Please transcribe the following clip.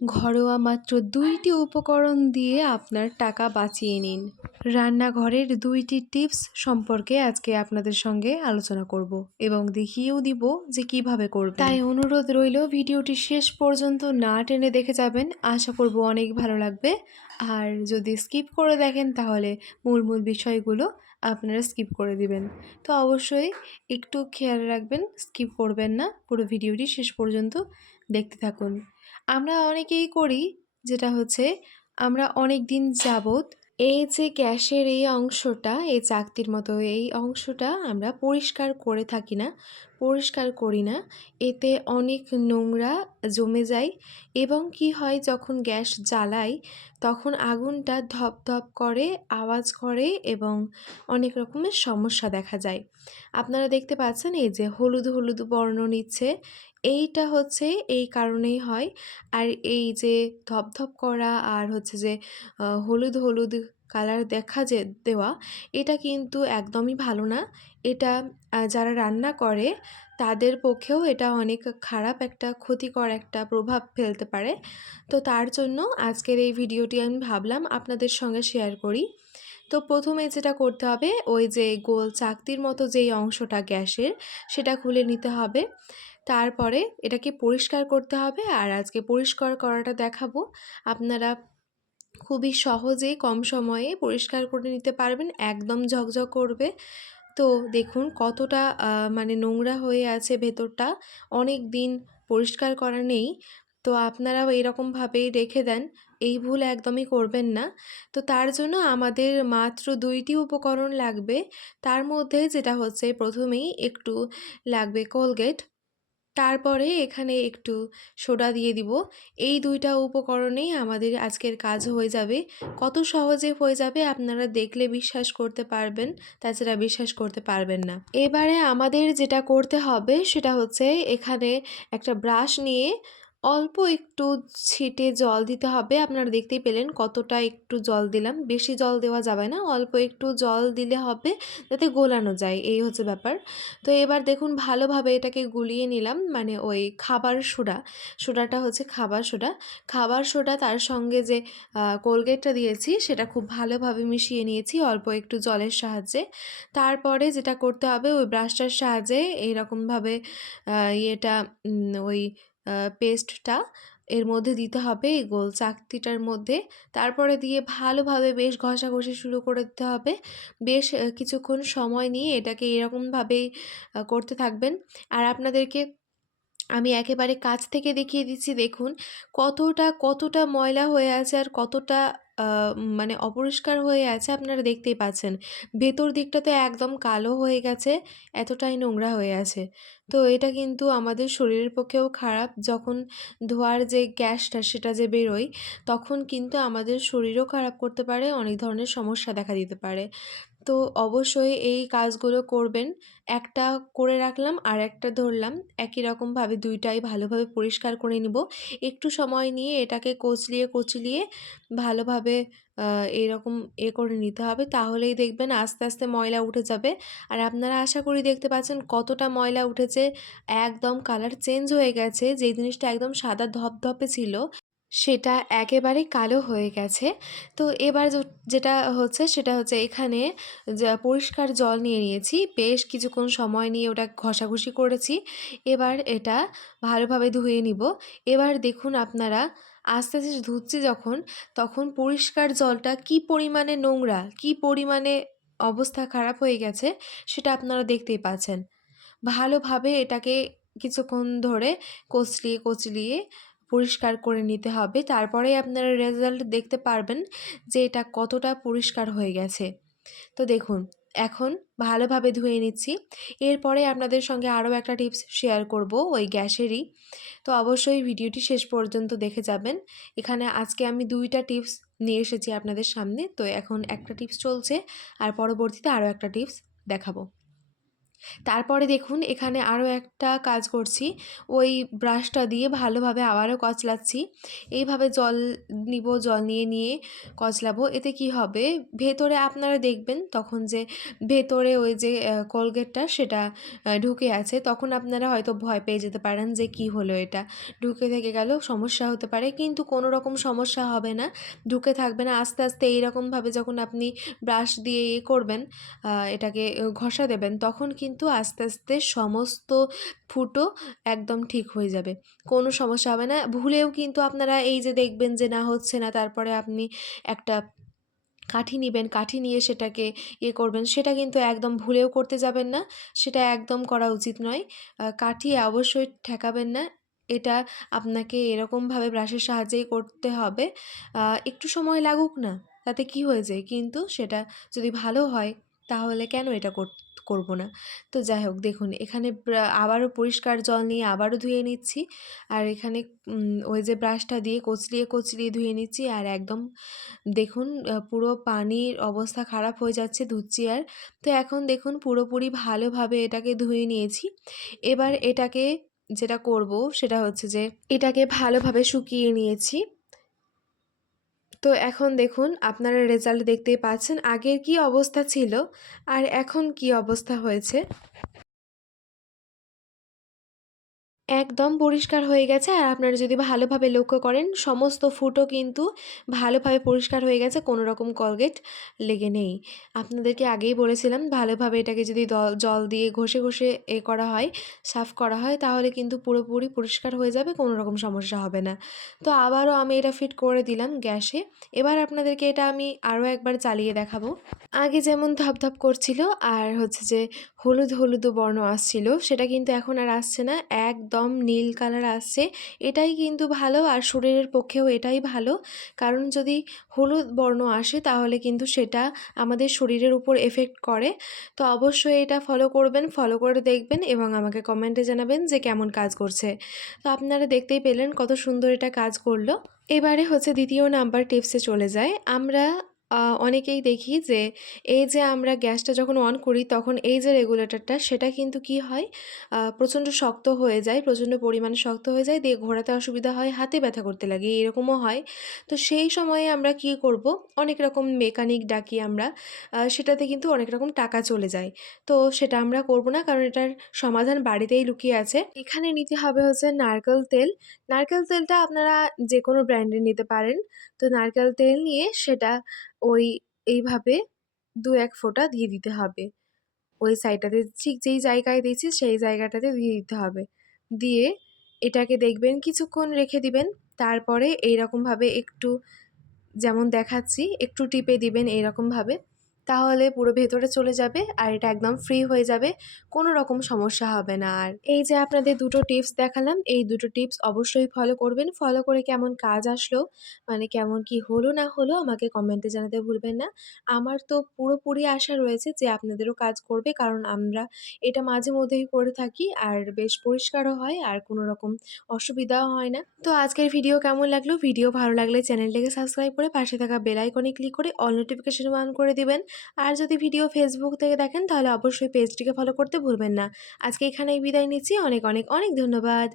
ঘরোয়া মাত্র দুইটি উপকরণ দিয়ে আপনার টাকা বাঁচিয়ে নিন। রান্নাঘরের দুইটি টিপস সম্পর্কে আজকে আপনাদের সঙ্গে আলোচনা করব এবং দেখিয়েও দিব যে কীভাবে করব তাই অনুরোধ রইল ভিডিওটি শেষ পর্যন্ত না টেনে দেখে যাবেন। আশা করব অনেক ভালো লাগবে। আর যদি স্কিপ করে দেখেন তাহলে মূল মূল বিষয়গুলো আপনারা স্কিপ করে দিবেন। তো অবশ্যই একটু খেয়াল রাখবেন, স্কিপ করবেন না। পুরো ভিডিওটি শেষ পর্যন্ত দেখতে থাকুন। আমরা অনেকেই করি, যেটা হচ্ছে আমরা অনেক দিন যাবত এই যে গ্যাসের এই অংশটা, এই চাকতির মতো এই অংশটা আমরা পরিষ্কার করে থাকি না। পরিষ্কার করি না। এতে অনেক নোংরা জমে যায় এবং কি হয় যখন গ্যাস জ্বালাই তখন আগুনটা ধপ ধপ করে, আওয়াজ করে এবং অনেক রকমের সমস্যা দেখা যায়। আপনারা দেখতে পাচ্ছেন এই যে হলুদ হলুদ বর্ণ নিচ্ছে। এইটা হচ্ছে এই কারণেই হয়। আর এই যে ধপধপ করা আর হচ্ছে যে হলুদ হলুদ কালার দেখা যে, দেওয়া, এটা কিন্তু একদমই ভালো না। এটা যারা রান্না করে, তাদের পক্ষেও এটা অনেক খারাপ একটা ক্ষতিকর একটা প্রভাব ফেলতে পারে। তো তার জন্য আজকের এই ভিডিওটি আমি ভাবলাম আপনাদের সঙ্গে শেয়ার করি। তো প্রথমে যেটা করতে হবে, ওই যে গোল চাকতির মতো যেই অংশটা গ্যাসের, সেটা খুলে নিতে হবে। তারপরে এটাকে পরিষ্কার করতে হবে, আর আজকে পরিষ্কার করাটা দেখাবো। আপনারা খুবই সহজে কম সময়ে পরিষ্কার করে নিতে পারবেন, একদম ঝকঝক করবে। তো দেখুন কতটা মানে নোংরা হয়ে আছে ভেতরটা। অনেক দিন পরিষ্কার করা নেই। তো আপনারাও এরকমভাবেই রেখে দেন, এই ভুল একদমই করবেন না। তো তার জন্য আমাদের মাত্র দুইটি উপকরণ লাগবে। তার মধ্যে যেটা হচ্ছে প্রথমেই একটু লাগবে কোলগেট। তারপরে এখানে একটু সোডা দিয়ে দিব। এই দুইটা উপকরণেই আমাদের আজকের কাজ হয়ে যাবে। কত সহজে হয়ে যাবে আপনারা দেখলে বিশ্বাস করতে পারবেন, তাছাড়া বিশ্বাস করতে পারবেন না। এবারে আমাদের যেটা করতে হবে সেটা হচ্ছে এখানে একটা ব্রাশ নিয়ে অল্প একটু ছিটে জল দিতে হবে। আপনারা দেখতেই পেলেন কতটা একটু জল দিলাম। বেশি জল দেওয়া যাবে না, অল্প একটু জল দিলে হবে যাতে গোলানো যায়, এই হচ্ছে ব্যাপার। তো এবার দেখুন ভালোভাবে এটাকে গুলিয়ে নিলাম মানে ওই খাবার সোডা, সোডাটা হচ্ছে খাবার সোডা। খাবার সোডা তার সঙ্গে যে কোলগেটটা দিয়েছি সেটা খুব ভালোভাবে মিশিয়ে নিয়েছি অল্প একটু জলের সাহায্যে। তারপরে যেটা করতে হবে ওই ব্রাশটার সাহায্যে এইরকমভাবে ইয়েটা ওই পেস্টটা এর মধ্যে দিতে হবে, এই গোল চাকতিটার মধ্যে। তারপরে দিয়ে ভালোভাবে বেশ ঘষা ঘষাঘষি শুরু করে দিতে হবে। বেশ কিছুক্ষণ সময় নিয়ে এটাকে এরকমভাবেই করতে থাকবেন। আর আপনাদেরকে আমি একেবারে কাছ থেকে দেখিয়ে দিচ্ছি, দেখুন কতটা কতটা ময়লা হয়ে আছে আর কতটা মানে অপরিষ্কার হয়ে আছে আপনারা দেখতেই পাচ্ছেন। ভেতর দিকটা তো একদম কালো হয়ে গেছে, এতটাই নোংরা হয়ে আছে। তো এটা কিন্তু আমাদের শরীরের পক্ষেও খারাপ। যখন ধোয়ার যে গ্যাসটা সেটা যে বেরোয়, তখন কিন্তু আমাদের শরীরও খারাপ করতে পারে, অনেক ধরনের সমস্যা দেখা দিতে পারে। তো অবশ্যই এই কাজগুলো করবেন। একটা করে রাখলাম, আর একটা ধরলাম। একই রকমভাবে দুইটাই ভালোভাবে পরিষ্কার করে নিব। একটু সময় নিয়ে এটাকে কচলিয়ে কচলিয়ে ভালোভাবে এরকম এ করে নিতে হবে। তাহলেই দেখবেন আস্তে আস্তে ময়লা উঠে যাবে। আর আপনারা আশা করি দেখতে পাচ্ছেন কতটা ময়লা উঠেছে। একদম কালার চেঞ্জ হয়ে গেছে। যেই জিনিসটা একদম সাদা ধপধপে ছিল। সেটা একেবারে কালো হয়ে গেছে। তো এবার যেটা হচ্ছে সেটা হচ্ছে এখানে পরিষ্কার জল নিয়ে নিয়েছি। বেশ কিছুক্ষণ সময় নিয়ে ওটা ঘষাঘষি করেছি। এবার এটা ভালোভাবে ধুয়ে নিব। এবার দেখুন আপনারা, আস্তে আস্তে ধুচ্ছি যখন, তখন পরিষ্কার জলটা কি পরিমাণে নোংরা, কি পরিমাণে অবস্থা খারাপ হয়ে গেছে সেটা আপনারা দেখতেই পাচ্ছেন। ভালোভাবে এটাকে কিছুক্ষণ ধরে কচলিয়ে কচলিয়ে পরিষ্কার করে নিতে হবে। তারপরেই আপনারা রেজাল্ট দেখতে পারবেন যে এটা কতটা পরিষ্কার হয়ে গেছে। তো দেখুন, এখন ভালোভাবে ধুয়ে নিচ্ছি। এরপরে আপনাদের সঙ্গে আরও একটা টিপস শেয়ার করব ওই গ্যাসেরই। তো অবশ্যই ভিডিওটি শেষ পর্যন্ত দেখে যাবেন। এখানে আজকে আমি দুইটা টিপস নিয়ে এসেছি আপনাদের সামনে। তো এখন একটা টিপস চলছে আর পরবর্তীতে আরও একটা টিপস দেখাবো। তারপরে দেখুন, এখানে আরও একটা কাজ করছি। ওই ব্রাশটা দিয়ে ভালোভাবে আবারও কচলাচ্ছি। এইভাবে জল নিব, জল নিয়ে নিয়ে কচলাবো। এতে কি হবে? ভেতরে আপনারা দেখবেন তখন যে ভেতরে ওই যে কোলগেটটা সেটা ঢুকে আছে। তখন আপনারা হয়তো ভয় পেয়ে যেতে পারেন যে কি হলো এটা? ঢুকে থেকে গেল সমস্যা হতে পারে। কিন্তু কোনো রকম সমস্যা হবে না। ঢুকে থাকবে না। আস্তে আস্তে এইরকমভাবে যখন আপনি ব্রাশ দিয়ে করবেন এটাকে ঘষা দেবেন, তখন কিন্তু আস্তে আস্তে সমস্ত ফুটো একদম ঠিক হয়ে যাবে। কোনো সমস্যা হবে না। ভুলেও কিন্তু আপনারা এই যে দেখবেন যে না হচ্ছে না, তারপরে আপনি একটা কাঠি নেবেন, কাঠি নিয়ে সেটাকে ইয়ে করবেন, সেটা কিন্তু একদম ভুলেও করতে যাবেন না। সেটা একদম করা উচিত নয়। কাঠি অবশ্যই ঠেকাবেন না। এটা আপনাকে এরকমভাবে ব্রাশের সাহায্যেই করতে হবে। একটু সময় লাগুক না, তাতে কি হয়ে যায়? কিন্তু সেটা যদি ভালো হয় তাহলে কেন এটা কর, করব না? তো যাই হোক, দেখুন, এখানে আবারও পরিষ্কার জল নিয়ে আবারও ধুয়ে নিচ্ছি। আর এখানে ওই যে ব্রাশটা দিয়ে কচলিয়ে কচলিয়ে ধুয়ে নিচ্ছি। আর একদম, দেখুন পুরো পানির অবস্থা খারাপ হয়ে যাচ্ছে ধুচ্ছি আর। তো এখন দেখুন, পুরোপুরি ভালোভাবে এটাকে ধুয়ে নিয়েছি। এবার এটাকে যেটা করব, সেটা হচ্ছে যে, এটাকে ভালোভাবে শুকিয়ে নিয়েছি। তো এখন দেখুন, আপনারা রেজাল্ট দেখতেই পাচ্ছেন আগের কি অবস্থা ছিল আর এখন কি অবস্থা হয়েছে। একদম পরিষ্কার হয়ে গেছে। আর আপনারা যদি ভালোভাবে লক্ষ্য করেন, সমস্ত ফুটো কিন্তু ভালোভাবে পরিষ্কার হয়ে গেছে, কোনো রকম কলগেট লেগে নেই। আপনাদেরকে আগেই বলেছিলাম, ভালোভাবে এটাকে যদি জল দিয়ে ঘষে ঘষে এ করা হয়, সাফ করা হয়, তাহলে কিন্তু পুরোপুরি পরিষ্কার হয়ে যাবে, কোনো রকম সমস্যা হবে না। তো আবারও আমি এটা ফিট করে দিলাম গ্যাসে। এবার আপনাদেরকে এটা আমি আরও একবার চালিয়ে দেখাবো। আগে যেমন ধপধপ করছিল, আর হচ্ছে যে হলুদ হলুদ বর্ণ আসছিল, সেটা কিন্তু এখন আর আসছে না। একদম নীল কালার আসছে। এটাই কিন্তু ভালো আর শরীরের পক্ষেও এটাই ভালো। কারণ যদি হলুদ বর্ণ আসে তাহলে কিন্তু সেটা আমাদের শরীরের উপর এফেক্ট করে। তো অবশ্যই এটা ফলো করবেন ফলো করে দেখবেন এবং আমাকে কমেন্টে জানাবেন যে কেমন কাজ করছে। তো আপনারা দেখতেই পেলেন কত সুন্দর এটা কাজ করল। এবারে হচ্ছে দ্বিতীয় নাম্বার টিপসে চলে যায় আমরা অনেকেই দেখি যে, এই যে আমরা গ্যাসটা যখন অন করি তখন এই যে রেগুলেটরটা সেটা কিন্তু কি হয়? প্রচণ্ড শক্ত হয়ে যায়, প্রচণ্ড পরিমাণে শক্ত হয়ে যায়, দিয়ে ঘোরাতে অসুবিধা হয়, হাতে ব্যথা করতে লাগে, এরকমও হয়। তো সেই সময়ে আমরা কি করব? অনেক রকম মেকানিক ডাকি আমরা সেটাতে কিন্তু অনেক রকম টাকা চলে যায়। তো সেটা আমরা করব না, কারণ এটার সমাধান বাড়িতেই লুকিয়ে আছে। এখানে নিতে হবে হচ্ছে নারকেল তেল। নারকেল তেলটা আপনারা যে কোনো ব্র্যান্ডের নিতে পারেন। তো নারকেল তেল নিয়ে সেটা ওই, এইভাবে দু এক ফোঁটা দিয়ে দিতে হবে। ওই সাইডটাতে ঠিক যেই জায়গায় দিয়েছি সেই জায়গাটাতে দিয়ে দিতে হবে। দিয়ে এটাকে দেখবেন কিছুক্ষণ রেখে দিবেন। তারপরে এইরকমভাবে একটু, যেমন দেখাচ্ছি, একটু টিপে দিবেন এইরকমভাবে। তাহলে পুরো ভেতরে চলে যাবে আর এটা একদম ফ্রি হয়ে যাবে, কোনো রকম সমস্যা হবে না। আর এই যে আপনাদের দুটো টিপস দেখালাম, এই দুটো টিপস অবশ্যই ফলো করবেন। ফলো করে কেমন কাজ আসলো মানে কেমন কি হলো না হলো আমাকে কমেন্টে জানাতে ভুলবেন না। আমার তো পুরোপুরি আশা রয়েছে যে আপনাদেরও কাজ করবে, কারণ আমরা এটা মাঝে মধ্যেই করে থাকি আর বেশ পরিষ্কারও হয় আর কোনো রকম অসুবিধাও হয় না। তো আজকের ভিডিও কেমন লাগল? ভিডিও ভালো লাগলে চ্যানেলটাকে সাবস্ক্রাইব করে পাশে থাকা বেল আইকনে ক্লিক করে অল নোটিফিকেশন অন করে দিবেন। আর যদি ভিডিও ফেসবুক থেকে দেখেন, তাহলে অবশ্যই পেজটিকে ফলো করতে ভুলবেন না। আজকে এখানেই বিদায় নিচ্ছি। অনেক অনেক অনেক ধন্যবাদ।